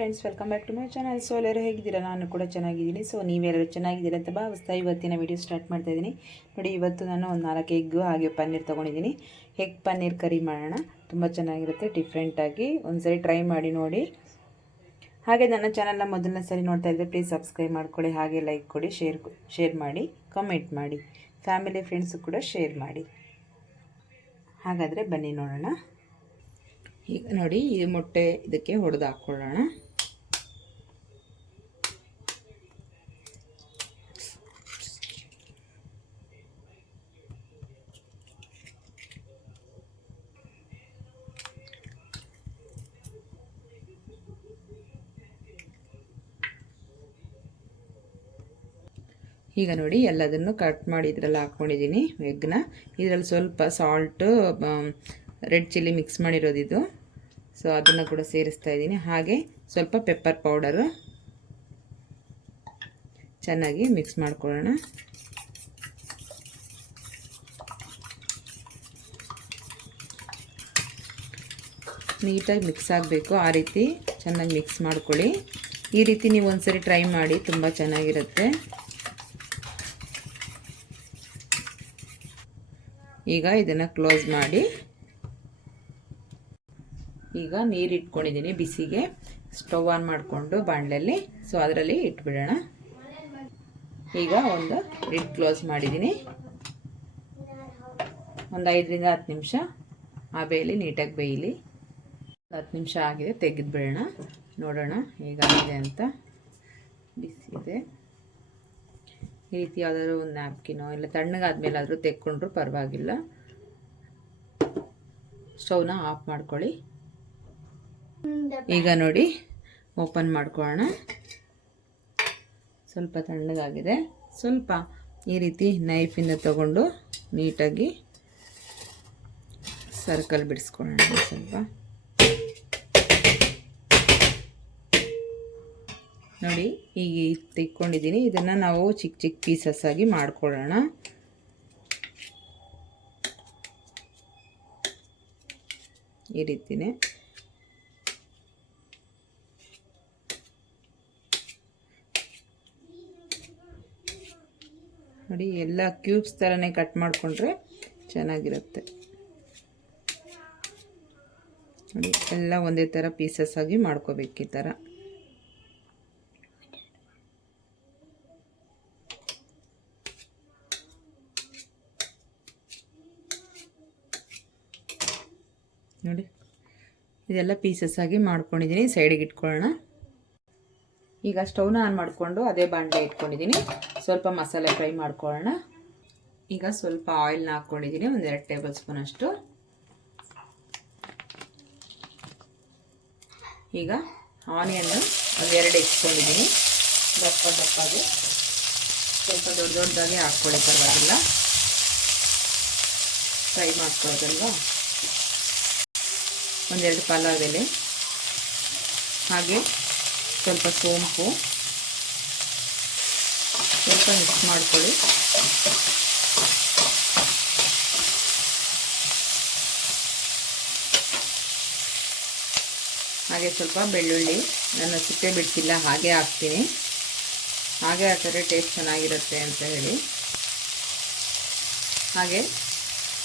Friends welcome back to my channel so ಎಲ್ಲರೂ ಹೇಗಿದ್ದೀರಾ? ನಾನು ಕೂಡ ಚೆನ್ನಾಗಿದ್ದೀನಿ. ಸೊ ನೀವೆಲ್ಲರೂ ಚೆನ್ನಾಗಿದ್ದೀರಾ ಅಂತ ಭಾವಿಸ್ತಾ ಇವತ್ತಿನ ವಿಡಿಯೋ ಸ್ಟಾರ್ಟ್ ಮಾಡ್ತಾ ಇದ್ದೀನಿ. ನೋಡಿ, ಇವತ್ತು ನಾನು ಒಂದು ನಾಲ್ಕು ಎಗ್ಗು ಹಾಗೆ ಪನ್ನೀರ್ ತೊಗೊಂಡಿದ್ದೀನಿ. ಎಗ್ ಪನ್ನೀರ್ ಕರಿ ಮಾಡೋಣ. ತುಂಬ ಚೆನ್ನಾಗಿರುತ್ತೆ ಡಿಫ್ರೆಂಟಾಗಿ ಒಂದ್ಸರಿ ಟ್ರೈ ಮಾಡಿ ನೋಡಿ. ಹಾಗೆ ನನ್ನ ಚಾನಲ್ನ ಮೊದಲನೇ ಸರಿ ನೋಡ್ತಾ ಇದ್ದರೆ ಪ್ಲೀಸ್ ಸಬ್ಸ್ಕ್ರೈಬ್ ಮಾಡ್ಕೊಳ್ಳಿ. ಹಾಗೆ ಲೈಕ್ ಕೊಡಿ ಶೇರ್ ಶೇರ್ ಮಾಡಿ ಕಮೆಂಟ್ ಮಾಡಿ. ಫ್ಯಾಮಿಲಿ ಫ್ರೆಂಡ್ಸು ಕೂಡ ಶೇರ್ ಮಾಡಿ. ಹಾಗಾದರೆ ಬನ್ನಿ ನೋಡೋಣ. ಈಗ ನೋಡಿ, ಈ ಮೊಟ್ಟೆ ಇದಕ್ಕೆ ಹೊಡೆದು ಹಾಕ್ಕೊಳ್ಳೋಣ ಈಗ ನೋಡಿ ಎಲ್ಲದನ್ನು ಕಟ್ ಮಾಡಿ ಇದರಲ್ಲಿ ಹಾಕ್ಕೊಂಡಿದ್ದೀನಿ ಎಗ್ನ ಇದರಲ್ಲಿ ಸ್ವಲ್ಪ ಸಾಲ್ಟು ರೆಡ್ ಚಿಲ್ಲಿ ಮಿಕ್ಸ್ ಮಾಡಿರೋದು ಇದು. ಸೊ ಅದನ್ನು ಕೂಡ ಸೇರಿಸ್ತಾ ಇದ್ದೀನಿ. ಹಾಗೆ ಸ್ವಲ್ಪ ಪೆಪ್ಪರ್ ಪೌಡರು ಚೆನ್ನಾಗಿ ಮಿಕ್ಸ್ ಮಾಡ್ಕೊಳ್ಳೋಣ. ನೀಟಾಗಿ ಮಿಕ್ಸ್ ಆಗಬೇಕು. ಆ ರೀತಿ ಚೆನ್ನಾಗಿ ಮಿಕ್ಸ್ ಮಾಡ್ಕೊಳ್ಳಿ. ಈ ರೀತಿ ನೀವು ಒಂದ್ಸರಿ ಟ್ರೈ ಮಾಡಿ, ತುಂಬ ಚೆನ್ನಾಗಿರುತ್ತೆ. ಈಗ ಇದನ್ನು ಕ್ಲೋಸ್ ಮಾಡಿ. ಈಗ ನೀರು ಇಟ್ಕೊಂಡಿದ್ದೀನಿ ಬಿಸಿಗೆ. ಸ್ಟವ್ ಆನ್ ಮಾಡಿಕೊಂಡು ಬಾಣಲೆಯಲ್ಲಿ ಸೊ ಅದರಲ್ಲಿ ಇಟ್ಬಿಡೋಣ. ಈಗ ಒಂದು ಲಿಡ್ ಕ್ಲೋಸ್ ಮಾಡಿದ್ದೀನಿ ಒಂದು ಐದರಿಂದ ಹತ್ತು ನಿಮಿಷ ಆ ಬೇಯಲಿ ನೀಟಾಗಿ ಬೇಯಲಿ. ಹತ್ತು ನಿಮಿಷ ಆಗಿದೆ ತೆಗೆದು ಬಿಡೋಣ ನೋಡೋಣ ಹೇಗಾಗಿದೆ ಅಂತ. ಬಿಸಿ ಇದೆ ಈ ರೀತಿ ಯಾವುದಾದ್ರು ಒಂದು ನ್ಯಾಪ್ಕಿನೋ ಇಲ್ಲ ತಣ್ಣಗಾದ್ಮೇಲೆ ಆದರೂ ತೆಕ್ಕೊಂಡ್ರು ಪರವಾಗಿಲ್ಲ. ಸ್ಟವ್ನ ಆಫ್ ಮಾಡ್ಕೊಳ್ಳಿ. ಈಗ ನೋಡಿ ಓಪನ್ ಮಾಡ್ಕೊಳ್ಳೋಣ. ಸ್ವಲ್ಪ ತಣ್ಣಗಾಗಿದೆ. ಸ್ವಲ್ಪ ಈ ರೀತಿ ನೈಫಿಂದ ತಗೊಂಡು ನೀಟಾಗಿ ಸರ್ಕಲ್ ಬಿಡಿಸ್ಕೊಳ್ಳೋಣ ಸ್ವಲ್ಪ. ನೋಡಿ ಈಗ ತೆಕ್ಕೊಂಡಿದ್ದೀನಿ ಇದನ್ನು ನಾವು ಚಿಕ್ಕ ಚಿಕ್ಕ ಪೀಸಸ್ ಆಗಿ ಮಾಡ್ಕೊಳ್ಳೋಣ. ಈ ರೀತಿನೇ. ನೋಡಿ, ಎಲ್ಲ ಕ್ಯೂಬ್ಸ್ ಥರನೇ ಕಟ್ ಮಾಡಿಕೊಂಡ್ರೆ ಚೆನ್ನಾಗಿರುತ್ತೆ. ನೋಡಿ, ಎಲ್ಲ ಒಂದೇ ಥರ ಪೀಸಸ್ ಆಗಿ ಮಾಡ್ಕೋಬೇಕು ಈ ಥರ ನೋಡಿ. ಇದೆಲ್ಲ ಪೀಸಸ್ ಆಗಿ ಮಾಡ್ಕೊಂಡಿದ್ದೀನಿ. ಸೈಡಿಗೆ ಇಟ್ಕೊಳ್ಳೋಣ. ಈಗ ಸ್ಟವ್ನ ಆನ್ ಮಾಡಿಕೊಂಡು ಅದೇ ಬಾಂಡೆ ಇಟ್ಕೊಂಡಿದ್ದೀನಿ. ಸ್ವಲ್ಪ ಮಸಾಲೆ ಫ್ರೈ ಮಾಡ್ಕೊಳ್ಳೋಣ. ಈಗ ಸ್ವಲ್ಪ ಆಯಿಲ್ನ ಹಾಕ್ಕೊಂಡಿದ್ದೀನಿ. ಒಂದೆರಡು ಟೇಬಲ್ ಸ್ಪೂನ್ ಅಷ್ಟು. ಈಗ ಆನಿಯನ್ನು ಒಂದೆರಡು ಇಟ್ಕೊಂಡಿದ್ದೀನಿ. ದಪ್ಪ ದಪ್ಪಾಗಿ. ಸ್ವಲ್ಪ ದೊಡ್ಡ ದೊಡ್ಡದಾಗಿ ಹಾಕ್ಕೊಳ್ಳಿ ಪರವಾಗಿಲ್ಲ. ಫ್ರೈ ಮಾಡ್ಕೊಳ್ಳೋದಲ್ವಾ? ಒಂದೆರಡು ಪಲಾವ್ ಎಲೆ ಹಾಗೆ ಸ್ವಲ್ಪ ಸೋಂಪು. ಸ್ವಲ್ಪ ಮಿಕ್ಸ್ ಮಾಡ್ಕೊಳ್ಳಿ. ಹಾಗೆ ಸ್ವಲ್ಪ ಬೆಳ್ಳುಳ್ಳಿ. ನನ್ನ ಸಿಪ್ಪೆ ಬಿಡ್ತಿಲ್ಲ, ಹಾಗೆ ಹಾಕ್ತೀನಿ. ಹಾಗೆ ಹಾಕಿದ್ರೆ ಟೇಸ್ಟ್ ಚೆನ್ನಾಗಿರುತ್ತೆ ಅಂತ ಹೇಳಿ. ಹಾಗೆ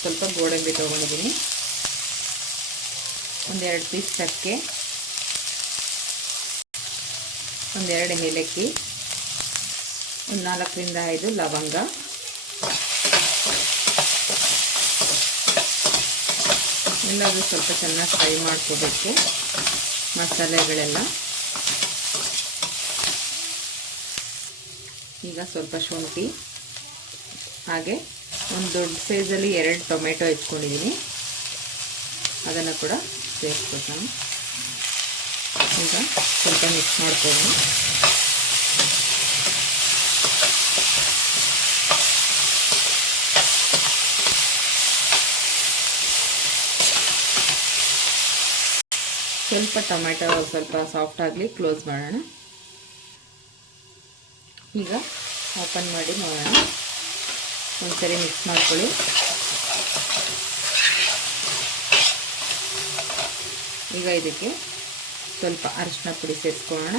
ಸ್ವಲ್ಪ ಗೋಡಂಬಿ ತೊಗೊಂಡಿದ್ದೀನಿ. ಒಂದೆರಡು ಪೀಸ್ ಚಕ್ಕೆ ಒಂದೆರಡು ಏಲಕ್ಕಿ, ಒಂದು ನಾಲ್ಕರಿಂದ ಐದು ಲವಂಗ, ಎಲ್ಲಾದರೂ ಸ್ವಲ್ಪ ಚೆನ್ನಾಗಿ ಫ್ರೈ ಮಾಡ್ಕೋಬೇಕು ಮಸಾಲೆಗಳೆಲ್ಲ. ಈಗ ಸ್ವಲ್ಪ ಶುಂಠಿ, ಹಾಗೆ ಒಂದು ದೊಡ್ಡ ಸೈಜಲ್ಲಿ ಎರಡು ಟೊಮೆಟೊ ಇಟ್ಕೊಂಡಿದ್ದೀನಿ ಅದನ್ನು ಕೂಡ ಸೇರಿಸ್ಕೊತಾನೆ ಈಗ ಸ್ವಲ್ಪ ಮಿಕ್ಸ್ ಮಾಡ್ಕೊಳ್ಳೋಣ. ಸ್ವಲ್ಪ ಟೊಮೆಟೊ ಸ್ವಲ್ಪ ಸಾಫ್ಟ್ ಆಗಲಿ ಕ್ಲೋಸ್ ಮಾಡೋಣ. ಈಗ ಓಪನ್ ಮಾಡಿ ನೋಡೋಣ. ಒಂದ್ಸರಿ ಮಿಕ್ಸ್ ಮಾಡ್ಕೊಳ್ಳಿ. ಈಗ ಇದಕ್ಕೆ ಸ್ವಲ್ಪ ಅರಿಶಿನ ಪುಡಿ ಸೇರಿಸ್ಕೊಳ್ಳೋಣ.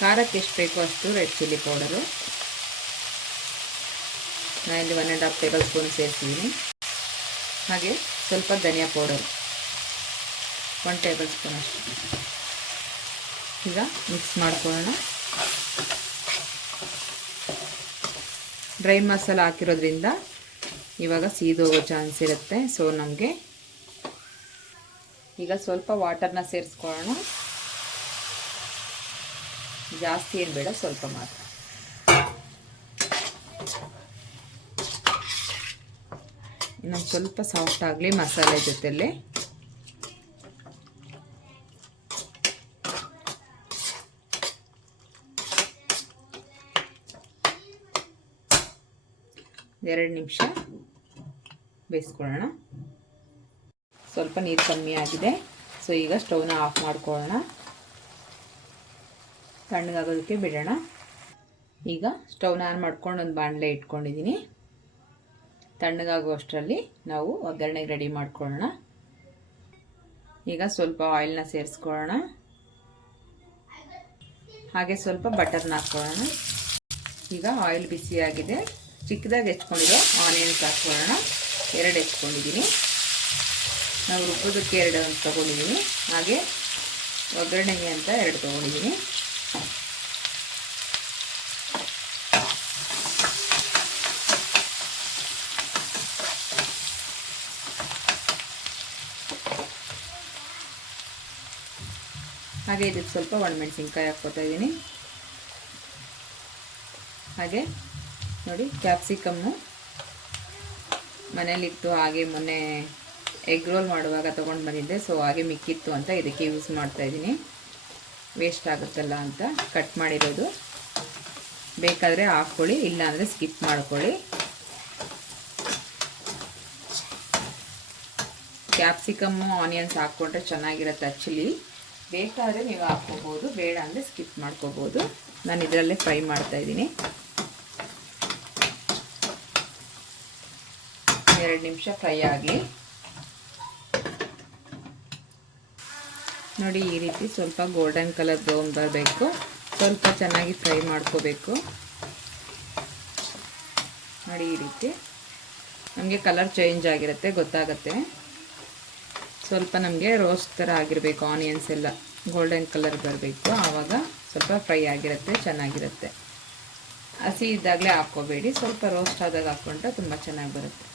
ಖಾರಕ್ಕೆ ಎಷ್ಟು ಬೇಕೋ ಅಷ್ಟು ರೆಡ್ ಚಿಲ್ಲಿ ಪೌಡರು. ನಾನಿಲ್ಲಿ one and half tablespoon ಸೇರಿಸಿದ್ದೀನಿ ಹಾಗೆ ಸ್ವಲ್ಪ ಧನಿಯಾ ಪೌಡರು. ಒನ್ ಟೇಬಲ್ ಸ್ಪೂನ್ ಅಷ್ಟು. ಈಗ ಮಿಕ್ಸ್ ಮಾಡ್ಕೊಳ್ಳೋಣ. ಡ್ರೈ ಮಸಾಲ ಹಾಕಿರೋದ್ರಿಂದ ಇವಾಗ ಸೀದೋಗೋ ಚಾನ್ಸ್ ಇರುತ್ತೆ. ಸೊ ನಮಗೆ ಈಗ ಸ್ವಲ್ಪ ವಾಟರ್ನ ಸೇರಿಸ್ಕೊಳ್ಳೋಣ. ಜಾಸ್ತಿ ಏನು ಬೇಡ, ಸ್ವಲ್ಪ ಮಾತ್ರ. ಇನ್ನೊಂದು ಸ್ವಲ್ಪ ಸಾಫ್ಟ್ ಆಗಲಿ ಮಸಾಲೆ ಜೊತೆಯಲ್ಲಿ ಎರಡು ನಿಮಿಷ ಬೇಯಿಸ್ಕೊಳ್ಳೋಣ. ಸ್ವಲ್ಪ ನೀರು ಕಮ್ಮಿ ಆಗಿದೆ. ಸೊ ಈಗ ಸ್ಟವ್ನ ಆಫ್ ಮಾಡ್ಕೊಳ್ಳೋಣ. ತಣ್ಣಗಾಗೋದಕ್ಕೆ ಬಿಡೋಣ. ಈಗ ಸ್ಟವ್ನ ಆನ್ ಮಾಡ್ಕೊಂಡು ಒಂದು ಬಾಣಲೆ ಇಟ್ಕೊಂಡಿದ್ದೀನಿ. ತಣ್ಣಗಾಗುವಷ್ಟರಲ್ಲಿ ನಾವು ಒಗ್ಗರಣೆಗೆ ರೆಡಿ ಮಾಡ್ಕೊಳ್ಳೋಣ. ಈಗ ಸ್ವಲ್ಪ ಆಯಿಲ್ನ ಸೇರಿಸ್ಕೊಳ್ಳೋಣ. ಹಾಗೆ ಸ್ವಲ್ಪ ಬಟರ್ನ ಹಾಕ್ಕೊಳ್ಳೋಣ ಈಗ ಆಯಿಲ್ ಬಿಸಿಯಾಗಿದೆ. ಚಿಕ್ಕದಾಗಿ ಹೆಚ್ಕೊಂಡಿರೋ ಆನಿಯನ್ಸ್ ಹಾಕ್ಕೊಳ್ಳೋಣ ಎರಡು ಹೆಚ್ಕೊಂಡಿದ್ದೀನಿ. ನಾವು ರುಬ್ಬೋದಕ್ಕೆ ಎರಡು ಅಂತ ತೊಗೊಂಡಿದ್ದೀನಿ ಹಾಗೆ ಒಗ್ಗರಣೆಗೆ ಅಂತ ಎರಡು ತೊಗೊಂಡಿದ್ದೀನಿ ಹಾಗೆ ಇದಕ್ಕೆ ಸ್ವಲ್ಪ ಒಣಮೆಣಸಿನ್ಕಾಯಿ ಹಾಕ್ಕೊತಾ ಇದ್ದೀನಿ ಹಾಗೆ ನೋಡಿ ಕ್ಯಾಪ್ಸಿಕಮ್ಮು ಮನೇಲಿತ್ತು ಹಾಗೆ ಮೊನ್ನೆ ಎಗ್ ರೋಲ್ ಮಾಡುವಾಗ ತೊಗೊಂಡು ಬಂದಿದ್ದೆ. ಸೊ ಹಾಗೆ ಮಿಕ್ಕಿತ್ತು ಅಂತ ಇದಕ್ಕೆ ಯೂಸ್ ಮಾಡ್ತಾಯಿದ್ದೀನಿ ವೇಸ್ಟ್ ಆಗುತ್ತಲ್ಲ ಅಂತ ಕಟ್ ಮಾಡಿರೋದು. ಬೇಕಾದರೆ ಹಾಕ್ಕೊಳ್ಳಿ, ಇಲ್ಲಾಂದರೆ ಸ್ಕಿಪ್ ಮಾಡ್ಕೊಳ್ಳಿ. ಕ್ಯಾಪ್ಸಿಕಮ್ಮು ಆನಿಯನ್ಸ್ ಹಾಕ್ಕೊಂಡ್ರೆ ಚೆನ್ನಾಗಿರುತ್ತೆ ಆ್ಯಕ್ಚುಲಿ ಬೇಕಾದರೆ ನೀವು ಹಾಕ್ಕೋಬೋದು, ಬೇಡ ಅಂದರೆ ಸ್ಕಿಪ್ ಮಾಡ್ಕೋಬೋದು. ನಾನು ಇದರಲ್ಲೇ ಫ್ರೈ ಮಾಡ್ತಾ ಇದ್ದೀನಿ. ಎರಡು ನಿಮಿಷ ಫ್ರೈ ಆಗಲಿ ನೋಡಿ ಈ ರೀತಿ ಸ್ವಲ್ಪ ಗೋಲ್ಡನ್ ಕಲರ್ ಬ್ರೌನ್ ಬರಬೇಕು. ಸ್ವಲ್ಪ ಚೆನ್ನಾಗಿ ಫ್ರೈ ಮಾಡ್ಕೋಬೇಕು. ನೋಡಿ ಈ ರೀತಿ. ನಮಗೆ ಕಲರ್ ಚೇಂಜ್ ಆಗಿರುತ್ತೆ, ಗೊತ್ತಾಗುತ್ತೆ. ಸ್ವಲ್ಪ ನಮಗೆ ರೋಸ್ಟ್ ಥರ ಆಗಿರಬೇಕು ಆನಿಯನ್ಸ್ ಎಲ್ಲ. ಗೋಲ್ಡನ್ ಕಲರ್ ಬರಬೇಕು. ಆವಾಗ ಸ್ವಲ್ಪ ಫ್ರೈ ಆಗಿರುತ್ತೆ, ಚೆನ್ನಾಗಿರುತ್ತೆ. ಹಸಿ ಇದ್ದಾಗಲೇ ಹಾಕ್ಕೋಬೇಡಿ. ಸ್ವಲ್ಪ ರೋಸ್ಟ್ ಆದಾಗ ಹಾಕ್ಕೊಂಡ್ರೆ ತುಂಬ ಚೆನ್ನಾಗಿ ಬರುತ್ತೆ.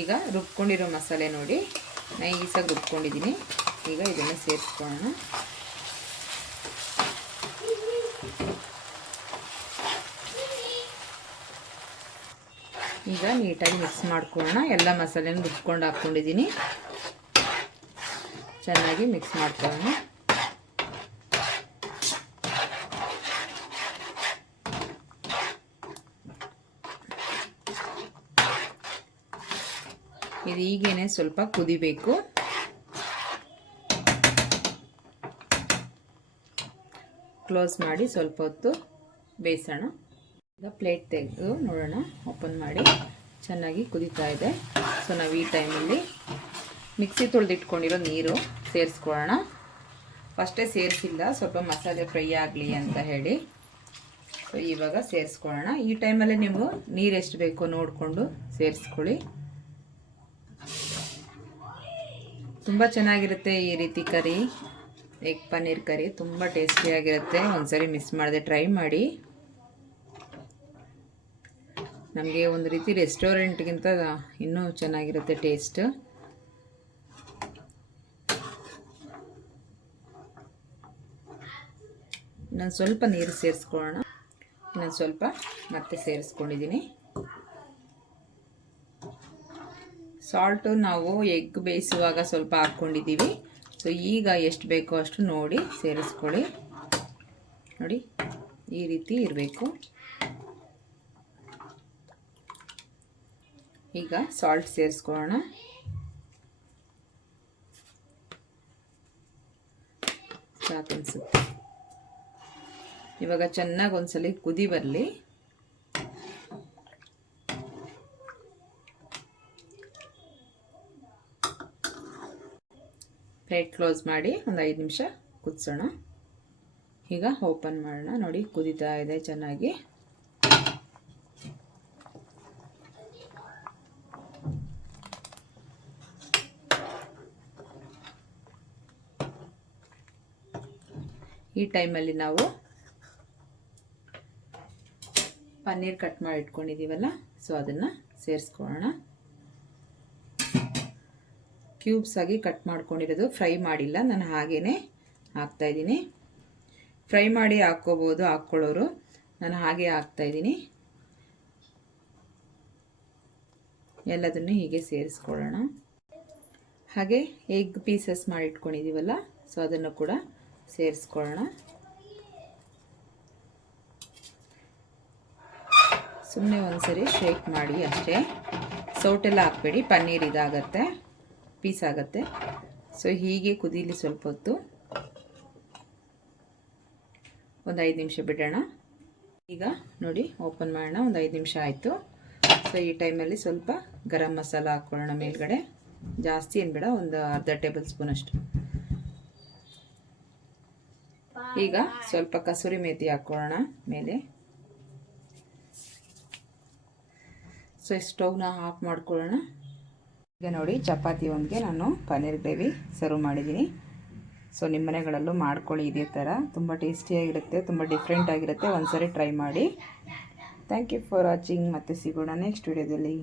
ಈಗ ರುಬ್ಕೊಂಡಿರೋ ಮಸಾಲೆ ನೋಡಿ. ನೈಸಾಗಿ ರುಬ್ಕೊಂಡಿದ್ದೀನಿ ಈಗ ಇದನ್ನು ಸೇರಿಸ್ಕೊಳ್ಳೋಣ. ಈಗ ನೀಟಾಗಿ ಮಿಕ್ಸ್ ಮಾಡ್ಕೊಳ್ಳೋಣ. ಎಲ್ಲ ಮಸಾಲೆನೂ ರುಬ್ಕೊಂಡು ಹಾಕ್ಕೊಂಡಿದ್ದೀನಿ. ಚೆನ್ನಾಗಿ ಮಿಕ್ಸ್ ಮಾಡ್ಕೊಳ್ಳೋಣ. ಇದು ಹೀಗೇನೆ ಸ್ವಲ್ಪ ಕುದಿಬೇಕು. ಕ್ಲೋಸ್ ಮಾಡಿ ಸ್ವಲ್ಪ ಹೊತ್ತು ಬೇಯಿಸೋಣ. ಈಗ ಪ್ಲೇಟ್ ತೆಗೆದು ನೋಡೋಣ, ಓಪನ್ ಮಾಡಿ. ಚೆನ್ನಾಗಿ ಕುದೀತಾ ಇದೆ. ಸೊ, ನಾವು ಈ ಟೈಮಲ್ಲಿ ಮಿಕ್ಸಿ ತೊಳೆದಿಟ್ಕೊಂಡಿರೋ ನೀರು ಸೇರಿಸ್ಕೊಳ್ಳೋಣ. ಫಸ್ಟೇ ಸೇರಿಸಿಲ್ಲ, ಸ್ವಲ್ಪ ಮಸಾಲೆ ಫ್ರೈ ಆಗಲಿ ಅಂತ ಹೇಳಿ. ಸೊ, ಇವಾಗ ಸೇರಿಸ್ಕೊಳ್ಳೋಣ. ಈ ಟೈಮಲ್ಲೇ ನೀವು ನೀರು ಎಷ್ಟು ಬೇಕೋ ನೋಡಿಕೊಂಡು ಸೇರಿಸ್ಕೊಳ್ಳಿ. ತುಂಬ ಚೆನ್ನಾಗಿರುತ್ತೆ ಈ ರೀತಿ ಕರಿ. ಎಗ್ ಪನ್ನೀರ್ ಕರಿ ತುಂಬ ಟೇಸ್ಟಿಯಾಗಿರುತ್ತೆ ಒಂದ್ಸರಿ ಮಿಸ್ ಮಾಡದೆ ಟ್ರೈ ಮಾಡಿ. ನಮಗೆ ಒಂದು ರೀತಿ ರೆಸ್ಟೋರೆಂಟ್ಗಿಂತ ಇನ್ನೂ ಚೆನ್ನಾಗಿರುತ್ತೆ ಟೇಸ್ಟ್ ಇನ್ನೊಂದು ಸ್ವಲ್ಪ ನೀರು ಸೇರಿಸ್ಕೊಳ್ಳೋಣ. ಇನ್ನೊಂದು ಸ್ವಲ್ಪ ಮತ್ತೆ ಸೇರಿಸ್ಕೊಂಡಿದ್ದೀನಿ. ಸಾಲ್ಟು ನಾವು ಎಗ್ ಬೇಯಿಸುವಾಗ ಸ್ವಲ್ಪ ಹಾಕ್ಕೊಂಡಿದ್ದೀವಿ. ಸೊ, ಈಗ ಎಷ್ಟು ಬೇಕೋ ಅಷ್ಟು ನೋಡಿ ಸೇರಿಸ್ಕೊಳ್ಳಿ. ನೋಡಿ, ಈ ರೀತಿ ಇರಬೇಕು. ಈಗ ಸಾಲ್ಟ್ ಸೇರಿಸ್ಕೊಳ್ಳೋಣ. ಸಾಕನ್ಸುತ್ತೆ ಇವಾಗ ಚೆನ್ನಾಗಿ ಒಂದ್ಸಲಿ ಕುದಿ ಬರಲಿ. ಪ್ಲೇಟ್ ಕ್ಲೋಸ್ ಮಾಡಿ ಒಂದು ಐದು ನಿಮಿಷ ಕುದಿಸೋಣ. ಈಗ ಓಪನ್ ಮಾಡೋಣ. ನೋಡಿ, ಕುದೀತಾ ಇದೆ ಚೆನ್ನಾಗಿ. ಈ ಟೈಮಲ್ಲಿ ನಾವು ಪನ್ನೀರ್ ಕಟ್ ಮಾಡಿ ಇಟ್ಕೊಂಡಿದ್ದೀವಲ್ಲ, ಸೊ ಅದನ್ನು ಸೇರಿಸ್ಕೊಳ್ಳೋಣ. ಕ್ಯೂಬ್ಸ್ ಆಗಿ ಕಟ್ ಮಾಡ್ಕೊಂಡಿರೋದು. ಫ್ರೈ ಮಾಡಿಲ್ಲ. ನಾನು ಹಾಗೇ ಹಾಕ್ತಾಯಿದ್ದೀನಿ ಫ್ರೈ ಮಾಡಿ ಹಾಕ್ಕೋಬೋದು ಹಾಕ್ಕೊಳ್ಳೋರು. ನಾನು ಹಾಗೆ ಹಾಕ್ತಾಯಿದ್ದೀನಿ ಎಲ್ಲದನ್ನು ಹೀಗೆ ಸೇರಿಸ್ಕೊಳ್ಳೋಣ. ಹಾಗೆ ಎಗ್ ಪೀಸಸ್ ಮಾಡಿ ಇಟ್ಕೊಂಡಿದ್ದೀವಲ್ಲ ಸೊ ಅದನ್ನು ಕೂಡ ಸೇರಿಸ್ಕೊಳ್ಳೋಣ. ಸುಮ್ಮನೆ ಒಂದ್ಸರಿ ಶೇಕ್ ಮಾಡಿ ಅಷ್ಟೇ. ಸೌಟೆಲ್ಲ ಹಾಕ್ಬೇಡಿ. ಪನ್ನೀರ್ ಇದಾಗತ್ತೆ. ಪೀಸ್ ಆಗುತ್ತೆ. ಸೊ ಹೀಗೆ ಕುದೀಲಿ ಸ್ವಲ್ಪ ಹೊತ್ತು. ಒಂದು ಐದು ನಿಮಿಷ ಬಿಡೋಣ. ಈಗ ನೋಡಿ ಓಪನ್ ಮಾಡೋಣ. ಒಂದು ಐದು ನಿಮಿಷ ಆಯಿತು. ಸೊ ಈ ಟೈಮಲ್ಲಿ ಸ್ವಲ್ಪ ಗರಂ ಮಸಾಲ ಹಾಕ್ಕೊಳ್ಳೋಣ ಮೇಲ್ಗಡೆ. ಜಾಸ್ತಿ ಏನು ಬೇಡ, ಒಂದು ಅರ್ಧ ಟೇಬಲ್ ಸ್ಪೂನ್ ಅಷ್ಟು. ಈಗ ಸ್ವಲ್ಪ ಕಸೂರಿ ಮೇತಿ ಹಾಕ್ಕೊಳ್ಳೋಣ ಮೇಲೆ. ಸೊ ಸ್ಟವ್ನ ಆಫ್ ಮಾಡ್ಕೊಳ್ಳೋಣ. ಈಗ ನೋಡಿ, ಚಪಾತಿ ಒಂದಿಗೆ ನಾನು ಪನ್ನೀರ್ ಗ್ರೇವಿ ಸರ್ವ್ ಮಾಡಿದ್ದೀನಿ. ಸೊ ನಿಮ್ಮ ಮನೆಗಳಲ್ಲೂ ಮಾಡ್ಕೊಳ್ಳಿ ಇದೇ ಥರ ತುಂಬ ಟೇಸ್ಟಿಯಾಗಿರುತ್ತೆ ತುಂಬ ಡಿಫ್ರೆಂಟ್ ಆಗಿರುತ್ತೆ. ಒಂದ್ಸರಿ ಟ್ರೈ ಮಾಡಿ. ಥ್ಯಾಂಕ್ ಯು ಫಾರ್ ವಾಚಿಂಗ್ ಮತ್ತೆ ಸಿಗೋಣ ನೆಕ್ಸ್ಟ್ ವಿಡಿಯೋದಲ್ಲಿ